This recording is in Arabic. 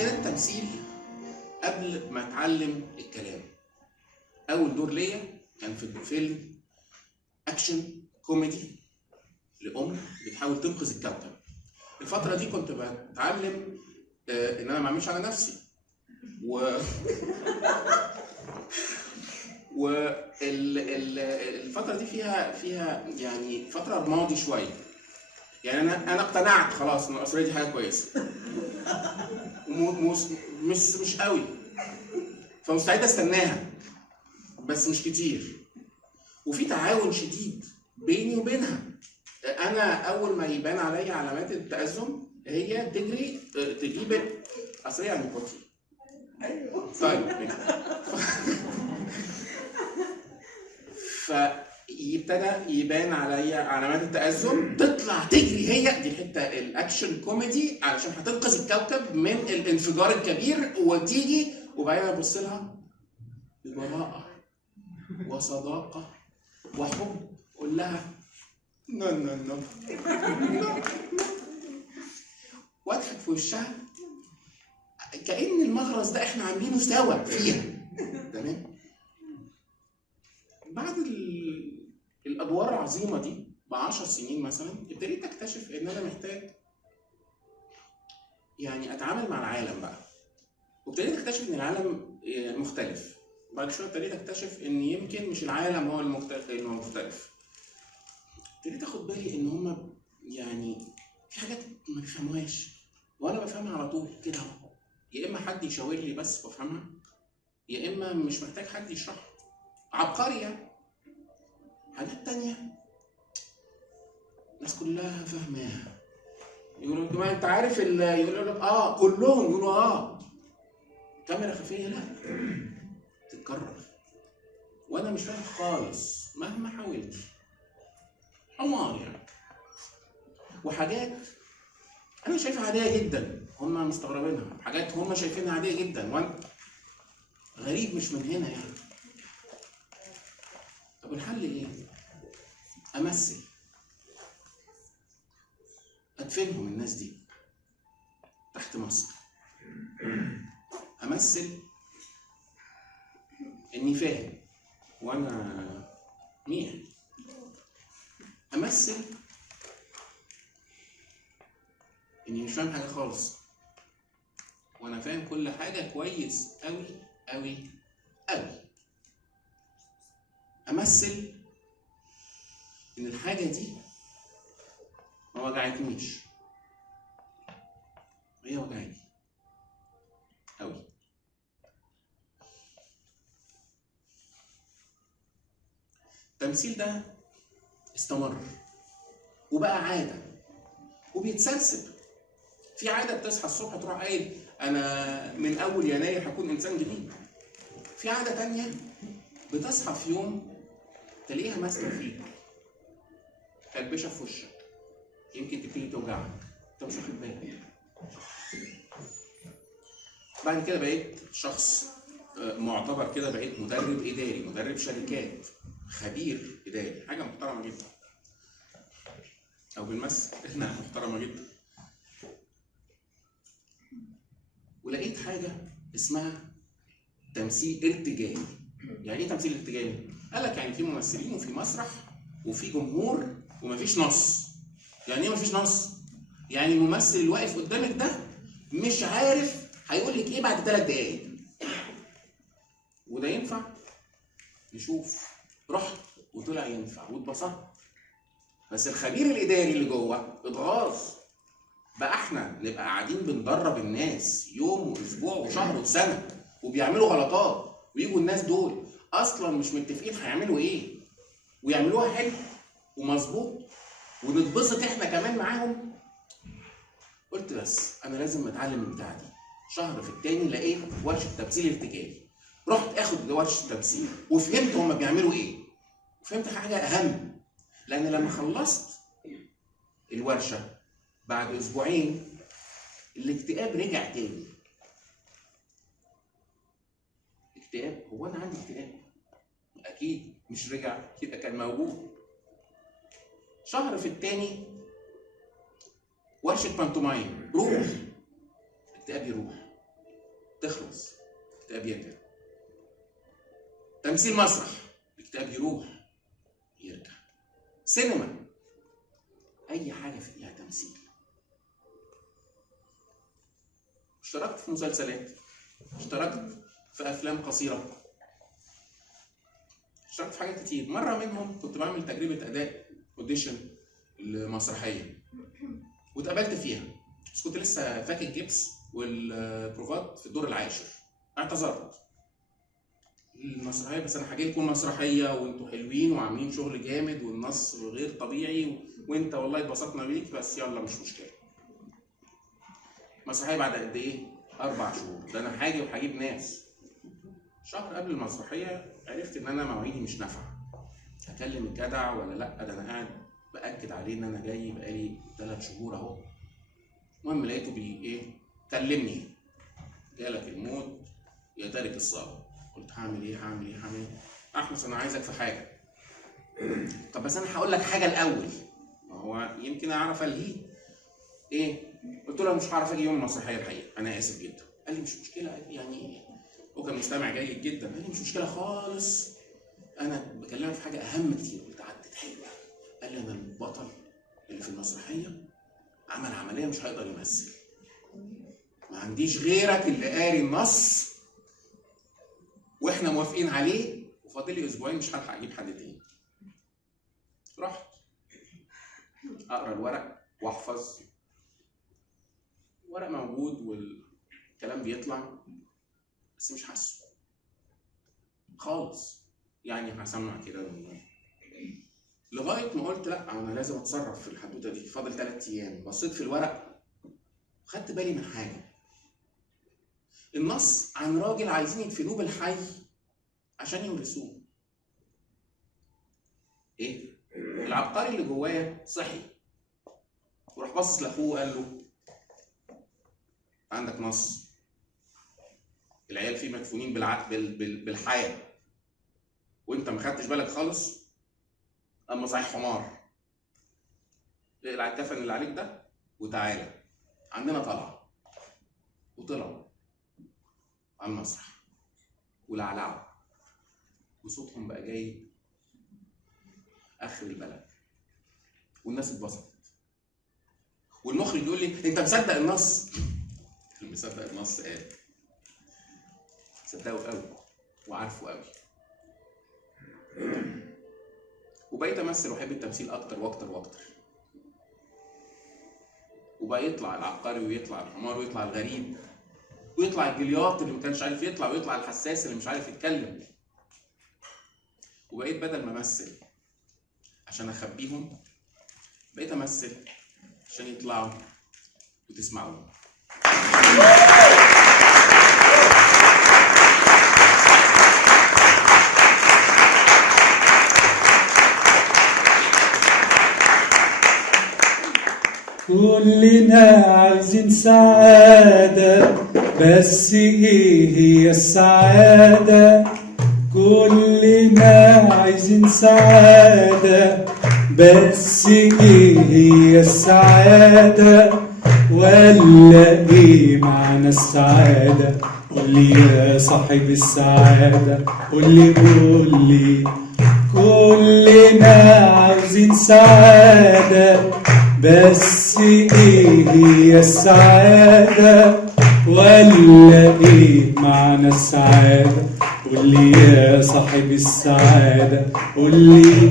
ابتدى التمثيل قبل ما اتعلم الكلام. اول دور ليا كان في فيلم اكشن كوميدي لام بتحاول تنقذ الكوكب. الفتره دي كنت بتعلم ان انا ما اعملش على نفسي الفتره دي فيها يعني فتره رمادي شويه. يعني انا اقتنعت خلاص ان الاسريه دي حاجه كويسه مش قوي، فمستعد استناها بس مش كتير، وفي تعاون شديد بيني وبينها. انا اول ما يبان عليا علامات التأزم هي تجري تجيب اسريه عن الكرسي. ايوه طيب فيبتدى يبان عليا علامات التأزم، تطلع تجري هي دي الحته الاكشن كوميدي علشان هتنقذ الكوكب من الانفجار الكبير، وتيجي وبعدين ابص لها ببراءه وصداقه وحب، اقول لها نو نو نو واضحك في وشها كأن المغرز ده احنا عاملينه سوا فيها. تمام. بعد الادوار العظيمه دي ب10 سنين مثلا ابتديت اكتشف ان انا محتاج يعني اتعامل مع العالم بقى، وابتديت اكتشف ان العالم مختلف. بعد شويه ابتديت اكتشف ان يمكن مش العالم هو المختلف. ابتديت اخد بالي ان هم يعني في حاجات ما بيفهموهاش وانا بفهمها على طول كده اهو، يا اما حد يشاور لي بس بفهمها، يا اما مش محتاج حد يشرحها. عبقريه. حاجات تانية الناس كلها فاهماها، يقولوا يا جماعه انت عارف يقولوا لك كلهم يقولوا كاميرا خفيه لا تتكرر وانا مش فاهم خالص مهما حاولت. حمار يعني. وحاجات انا شايفها عاديه جدا هم مستغربينها، حاجات هم شايفينها عاديه جدا وانا غريب مش من هنا يعني. طب الحل ايه؟ امثل، ادفنهم الناس دي تحت مصر، امثل اني فاهم وانا ميح، امثل اني مش فاهم حاجه خالص وانا فاهم كل حاجه كويس قوي قوي قوي، امثل ان الحاجه دي ما وجعتنيش، هي وجعتني قوي. التمثيل ده استمر وبقى عاده وبيتسلسل. في عاده بتصحى الصبح تروح قايل انا من اول يناير هكون انسان جديد. في عاده تانية بتصحى في يوم تلاقيها ماسكه فيك كلبشه في وشك، يمكن تبتدي توجعك انت مش واخد بالك. بعد كده بقيت شخص معتبر كده، بقيت مدرب اداري، مدرب شركات، خبير اداري، حاجه محترمه جدا، او بالمثل احنا محترمه جدا. ولقيت حاجه اسمها تمثيل ارتجالي. يعني ايه تمثيل ارتجالي؟ قال لك يعني في ممثلين وفي مسرح وفي جمهور ومفيش نص. يعني ايه مفيش نص؟ يعني الممثل اللي واقف قدامك ده مش عارف هيقول لك ايه بعد 3 دقايق. وده ينفع؟ نشوف. رحت وطلع ينفع واتبسطت. بس الخبير الاداري اللي جوه اتغاظ. بقى احنا نبقى قاعدين بندرب الناس يوم واسبوع وشهر وسنه وبيعملوا غلطات، ويجوا الناس دول اصلا مش متفقين هيعملوا ايه ويعملوها حلو ومظبوط ونتبسط احنا كمان معاهم. قلت بس انا لازم اتعلم البتاعه دي. شهر في التاني لقيت ورشه تمثيل ارتجالي، رحت اخد ورشه تمثيل وفهمت هما بيعملوا ايه، وفهمت حاجه اهم. لان لما خلصت الورشه بعد اسبوعين الاكتئاب رجع تاني. اكتئاب؟ هو انا عندي اكتئاب؟ اكيد مش رجع، يبقى كان موجود. شهر في التاني ورشه بانتومايم، روح الاكتئاب يروح. تخلص، الاكتئاب يرجع. تمثيل مسرح، الاكتئاب يروح يرجع. سينما، اي حاجه فيها تمثيل. اشتركت في مسلسلات، اشتركت في افلام قصيره، اشتركت في حاجات كتير. مره منهم كنت بعمل تجربه اداء اوديشن لمسرحيه واتقبلت فيها، بس كنت لسه فاكك جبس والبروفات في الدور العاشر. اعتذرت المسرحيه، بس انا هاجي لكم مسرحيه وانتوا حلوين وعاملين شغل جامد والنص غير طبيعي وانت والله اتبسطنا بيك، بس يلا مش مشكله. مسرحيه بعد قد ايه؟ 4 شهور. ده انا هاجي وهجيب ناس. شهر قبل المسرحيه عرفت ان انا مواعيدي مش نافعه. هكلم الجدع ولا لا؟ ده انا قاعد باكد عليه ان انا جاي بقالي 3 شهور اهو. المهم لقيته كلمني، جالك الموت يا تارك الصلاه. قلت هعمل ايه؟ احمد انا عايزك في حاجه. طب بس انا هقول لك حاجه الاول، ما هو يمكن اعرف الهيه. قلت له مش هعرف اجي يوم المسرحيه الحقيقه، انا اسف جدا. قال لي مش مشكله، يعني هو كان مستمع جيد جدا. قال لي مش مشكله خالص، انا بكلمك في حاجه اهم كتير. قلت عدت حلوه. قال لي انا البطل اللي في المسرحيه عمل عمليه مش هيقدر يمثل، ما عنديش غيرك اللي قاري النص واحنا موافقين عليه، وفاضل لي اسبوعين مش هلحق اجيب حد تاني. رحت اقرا الورق واحفظ. الورق موجود والكلام بيطلع، بس مش حاسه خالص. يعني هسمع كده لغايه ما قلت لا انا لازم اتصرف في الحدوته دي. فاضل 3 ايام. بصيت في الورق خدت بالي من حاجه. النص عن راجل عايزين يدفنوه بالحي عشان يورثوه. العبقري اللي جوايا صحي وراح باصص لاخوه وقال له عندك نص العيال فيه مدفونين بالحياه وانت ما خدتش بالك خالص. اما صحيح حمار، اقلع الكفن اللي عليك ده وتعالى عندنا طلعه. وطلعوا على المسرح ولعلعوا وصوتهم بقى جاي اخر البلد والناس اتبسطت. والمخرج يقول لي انت مصدق النص؟ مصدق النص. قال صدقه قوي وعارفه قوي. وبقيت امثل واحب التمثيل اكتر واكتر واكتر. وبقى يطلع العبقري ويطلع الحمار ويطلع الغريب ويطلع الجلياط اللي ما كانش عارف يطلع ويطلع الحساس اللي مش عارف يتكلم. وبقيت بدل ما امثل عشان اخبيهم بقيت امثل عشان يطلعوا وتسمعوا. كلنا عايزين سعادة، بس ايه هي السعادة؟ كلنا عايزين سعادة، بس ايه هي السعادة؟ ولا ايه معنى السعادة؟ قولي يا صاحب السعادة، قولي كلنا عاوزين سعادة، بس ايه هي السعادة؟ ولا ايه معنى السعادة؟ قولي يا صاحب السعادة، قولي